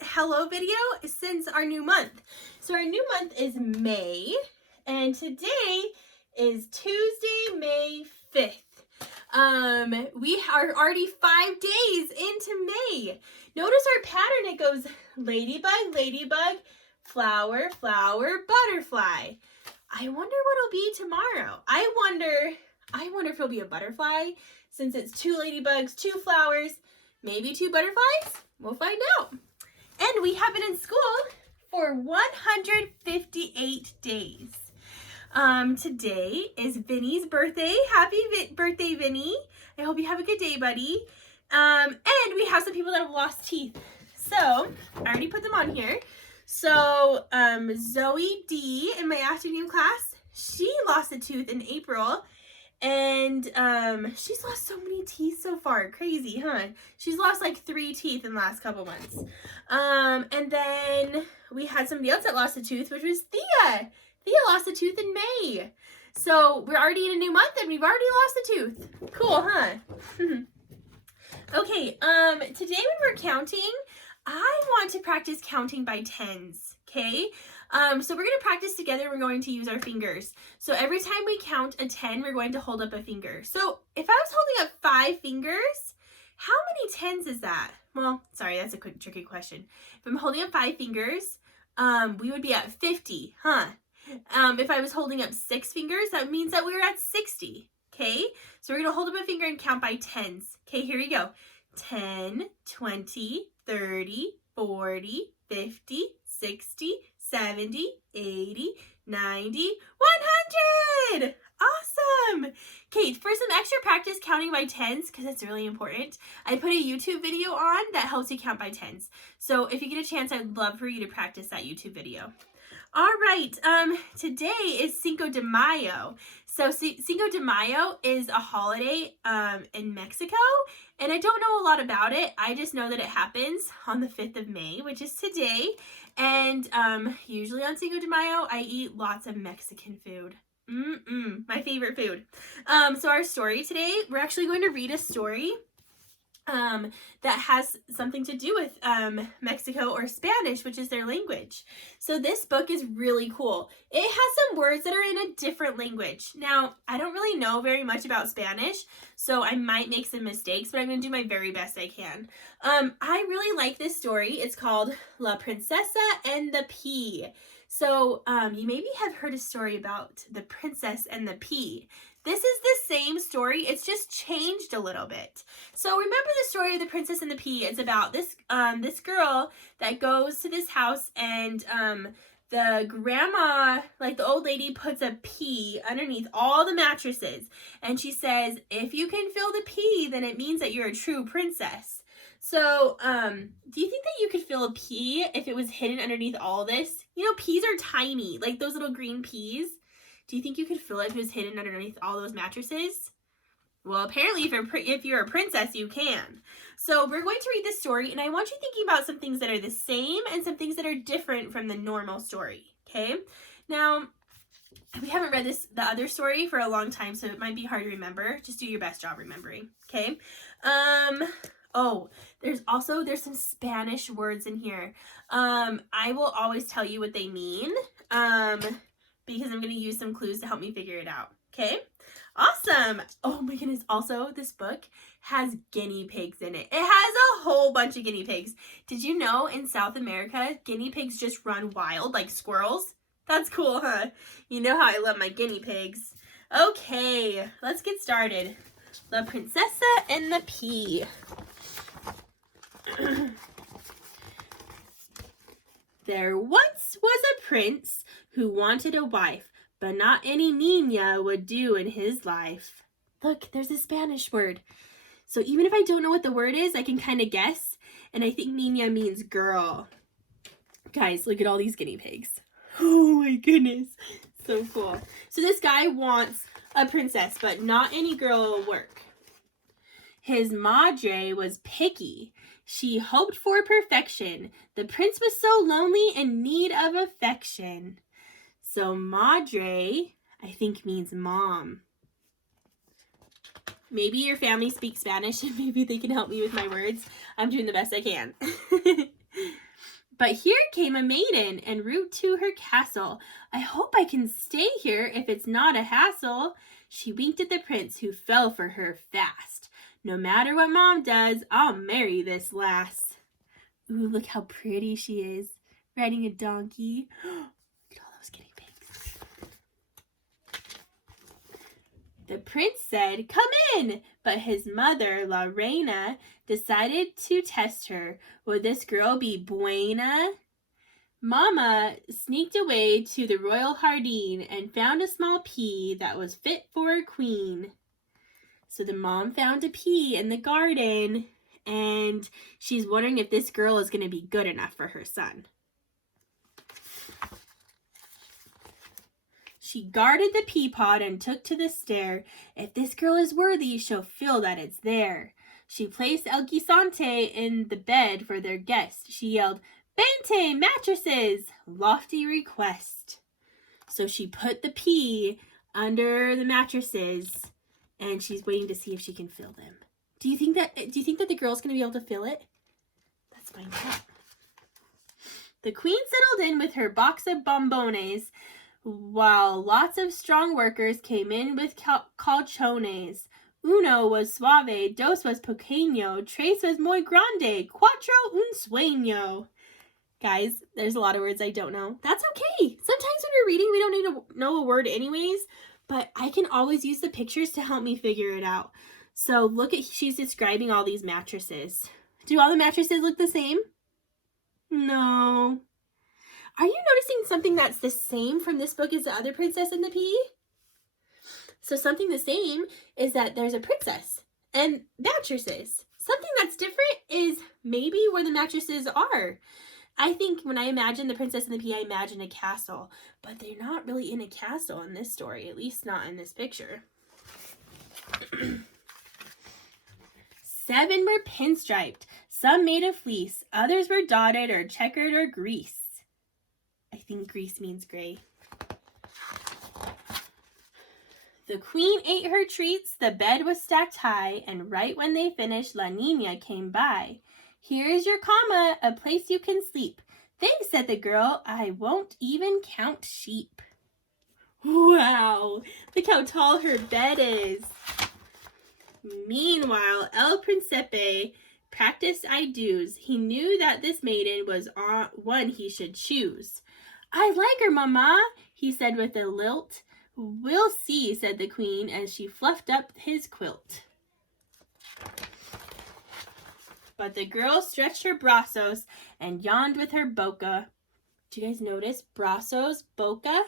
hello video since our new month. So our new month is May, and today is Tuesday, May 5th. We are already 5 days into May. Notice our pattern. It goes ladybug, ladybug, flower, flower, butterfly. I wonder what it'll be tomorrow. I wonder if it'll be a butterfly, since it's 2 ladybugs, 2 flowers, maybe 2 butterflies. We'll find out. And we have been in school for 158 days. Today is Vinny's birthday. Happy birthday, Vinny. I hope you have a good day, buddy. And we have some people that have lost teeth. So, I already put them on here. So, Zoe D in my afternoon class, she lost a tooth in April. And she's lost so many teeth so far. Crazy, huh? She's lost like 3 teeth in the last couple months. And then we had somebody else that lost a tooth, which was Thea. Thea lost a tooth in May. So we're already in a new month and we've already lost a tooth. Cool, huh? Okay, today when we're counting, I want to practice counting by tens, okay? So we're going to practice together. We're going to use our fingers. So every time we count a 10, we're going to hold up a finger. So if I was holding up 5 fingers, how many tens is that? Well, sorry, that's a quick tricky question. If I'm holding up 5 fingers, we would be at 50, huh? If I was holding up 6 fingers, that means that we were at 60, okay? So we're going to hold up a finger and count by tens. Okay, here we go. 10, 20, 30, 40, 50, 60, 70, 80, 90, 100! Awesome! Okay, for some extra practice counting by tens, because it's really important, I put a YouTube video on that helps you count by tens. So if you get a chance, I'd love for you to practice that YouTube video. All right, today is Cinco de Mayo. So Cinco de Mayo is a holiday in Mexico, and I don't know a lot about it. I just know that it happens on the 5th of May, which is today. And usually on Cinco de Mayo, I eat lots of Mexican food. My favorite food. So our story today, we're actually going to read a story that has something to do with Mexico, or Spanish, which is their language. So this book is really cool. It has some words that are in a different language. Now, I don't really know very much about Spanish, so I might make some mistakes, but I'm going to do my very best I can. I really like this story. It's called La Princesa and the Pea. So you maybe have heard a story about the princess and the pea. This is the same story, it's just changed a little bit. So remember the story of the princess and the pea. It's about this this girl that goes to this house, and the grandma, like the old lady, puts a pea underneath all the mattresses. And she says, if you can feel the pea, then it means that you're a true princess. So, do you think that you could feel a pea if it was hidden underneath all this? You know, peas are tiny, like those little green peas. Do you think you could feel it if it was hidden underneath all those mattresses? Well, apparently if you're a princess, you can. So we're going to read this story, and I want you thinking about some things that are the same and some things that are different from the normal story, okay? Now, we haven't read the other story for a long time, so it might be hard to remember. Just do your best job remembering, okay? Oh, there's some Spanish words in here. I will always tell you what they mean, because I'm going to use some clues to help me figure it out, okay? Awesome! Oh my goodness, also, this book has guinea pigs in it. It has a whole bunch of guinea pigs. Did you know in South America, guinea pigs just run wild like squirrels? That's cool, huh? You know how I love my guinea pigs. Okay, let's get started. La Princesa and the Pea. There once was a prince who wanted a wife, but not any niña would do in his life. Look, there's a Spanish word. So even if I don't know what the word is, I can kind of guess. And I think niña means girl. Guys, look at all these guinea pigs. Oh my goodness. So cool. So this guy wants a princess, but not any girl will work. His madre was picky. She hoped for perfection. The prince was so lonely in need of affection. So madre, I think, means mom. Maybe your family speaks Spanish and maybe they can help me with my words. I'm doing the best I can. But here came a maiden en route to her castle. I hope I can stay here if it's not a hassle. She winked at the prince, who fell for her fast. No matter what Mom does, I'll marry this lass. Ooh, look how pretty she is, riding a donkey. Look at all those guinea pigs. The prince said, "Come in," but his mother, La Reina, decided to test her. Would this girl be buena? Mama sneaked away to the royal jardine and found a small pea that was fit for a queen. So the mom found a pea in the garden, and she's wondering if this girl is going to be good enough for her son. She guarded the pea pod and took to the stair. If this girl is worthy, she'll feel that it's there. She placed El Guisante in the bed for their guest. She yelled, "Bente, mattresses!" Lofty request. So she put the pea under the mattresses, and she's waiting to see if she can fill them. Do you think that the girl's going to be able to fill it? Let's find out. The queen settled in with her box of bombones, while lots of strong workers came in with calzones. Uno was suave, dos was pequeño, tres was muy grande, cuatro un sueño. Guys, there's a lot of words I don't know. That's okay. Sometimes when we're reading, we don't need to know a word anyways, but I can always use the pictures to help me figure it out. So look at, she's describing all these mattresses. Do all the mattresses look the same? No. Are you noticing something that's the same from this book as the other Princess and the Pea? So something the same is that there's a princess and mattresses. Something that's different is maybe where the mattresses are. I think when I imagine the Princess and the Pea, I imagine a castle, but they're not really in a castle in this story, at least not in this picture. 7 were pinstriped, some made of fleece, others were dotted or checkered or grease. I think grease means gray. The queen ate her treats, the bed was stacked high, and right when they finished, La Niña came by. "Here is your cama, a place you can sleep." "Thanks," said the girl, "I won't even count sheep." Wow, look how tall her bed is. Meanwhile, El Principe practiced I-do's. He knew that this maiden was one he should choose. "I like her, Mama," he said with a lilt. "We'll see," said the queen as she fluffed up his quilt. But the girl stretched her brazos and yawned with her boca. Do you guys notice? Brazos, boca?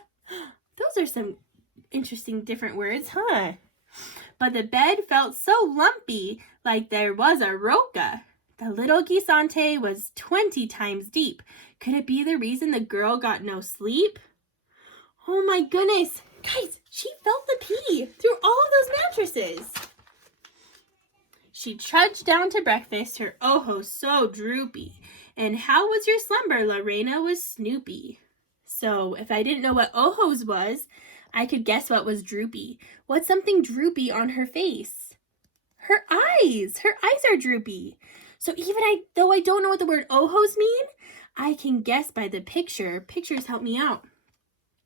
Those are some interesting different words, huh? But the bed felt so lumpy, like there was a roca. The little Guisante was 20 times deep. Could it be the reason the girl got no sleep? Oh my goodness. Guys, she felt the pea through all of those mattresses. She trudged down to breakfast, her ojo so droopy. "And how was your slumber?" La Reina was snoopy. So if I didn't know what ojos was, I could guess what was droopy. What's something droopy on her face? Her eyes. Her eyes are droopy. So even though I don't know what the word ojos mean, I can guess by the picture. Pictures help me out.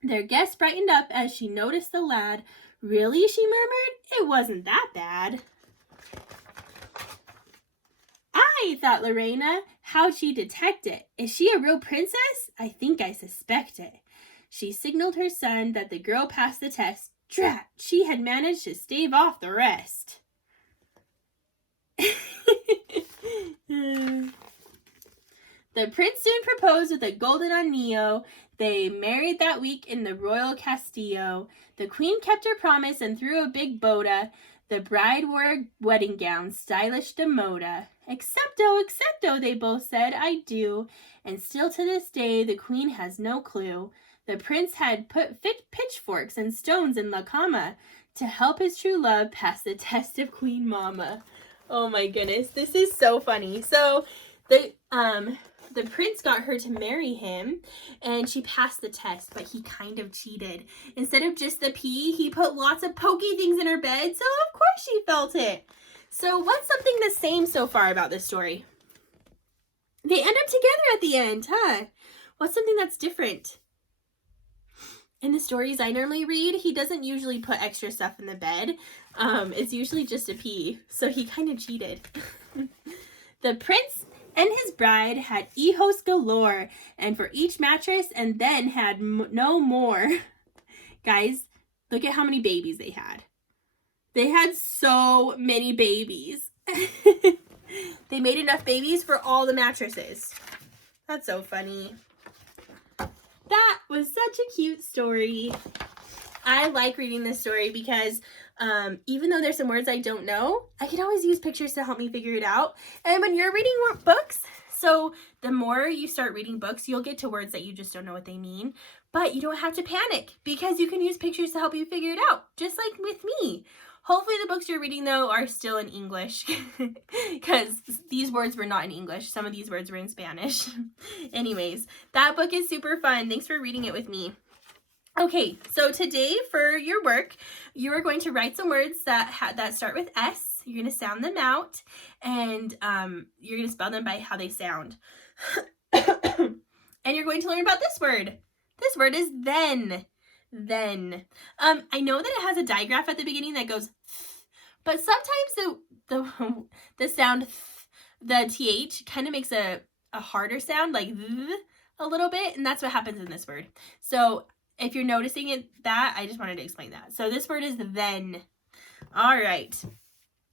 Their guest brightened up as she noticed the lad. "Really?" she murmured. "It wasn't that bad." "Aye," thought La Reina. How'd she detect it? Is she a real princess? I think I suspect it. She signaled her son that the girl passed the test. Drat, she had managed to stave off the rest. The prince soon proposed with a golden anillo. They married that week in the royal castillo. The queen kept her promise and threw a big boda. The bride wore a wedding gown, stylish de moda. "Accepto, accepto," they both said, "I do." And still to this day, the queen has no clue. The prince had put pitchforks and stones in La Cama to help his true love pass the test of Queen Mama. Oh my goodness, this is so funny. So the prince got her to marry him, and she passed the test, but he kind of cheated. Instead of just the pea, he put lots of pokey things in her bed, so of course she felt it. So what's something the same so far about this story? They end up together at the end, huh? What's something that's different? In the stories I normally read, he doesn't usually put extra stuff in the bed. It's usually just a pee, so he kind of cheated. The prince and his bride had hijos galore, and for each mattress, and then had no more. Guys, look at how many babies they had. They had so many babies. They made enough babies for all the mattresses. That's so funny. That was such a cute story. I like reading this story because even though there's some words I don't know, I can always use pictures to help me figure it out. And when you're reading books, so the more you start reading books, you'll get to words that you just don't know what they mean. But you don't have to panic because you can use pictures to help you figure it out, just like with me. Hopefully the books you're reading, though, are still in English because these words were not in English. Some of these words were in Spanish. Anyways, that book is super fun. Thanks for reading it with me. Okay, so today for your work, you are going to write some words that start with S. You're going to sound them out, and you're going to spell them by how they sound. And you're going to learn about this word. This word is then. Then. I know that it has a digraph at the beginning that goes, but sometimes the sound, the TH, kind of makes a harder sound, like a little bit, and that's what happens in this word. So if you're noticing that, I just wanted to explain that. So this word is then. All right.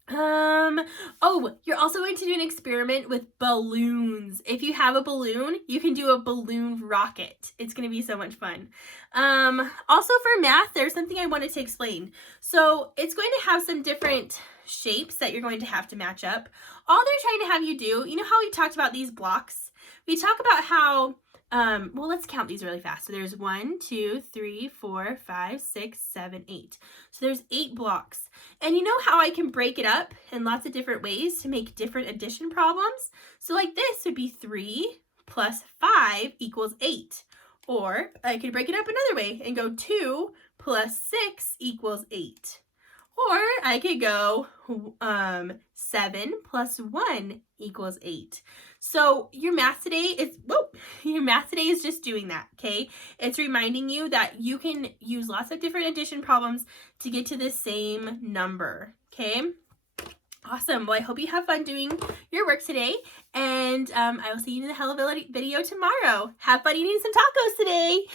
Oh, you're also going to do an experiment with balloons. If you have a balloon, you can do a balloon rocket. It's going to be so much fun. Also for math, there's something I wanted to explain. So it's going to have some different shapes that you're going to have to match up. All they're trying to have you do, you know how we talked about these blocks? We talk about how well, let's count these really fast. So there's 1, 2, 3, 4, 5, 6, 7, 8. So there's 8 blocks. And you know how I can break it up in lots of different ways to make different addition problems? So like this would be 3 plus 5 equals 8. Or I could break it up another way and go 2 plus 6 equals 8. Or I could go 7 plus 1 equals 8. So your math today is just doing that, okay? It's reminding you that you can use lots of different addition problems to get to the same number, okay? Awesome. Well, I hope you have fun doing your work today, and I will see you in the Hello video tomorrow. Have fun eating some tacos today.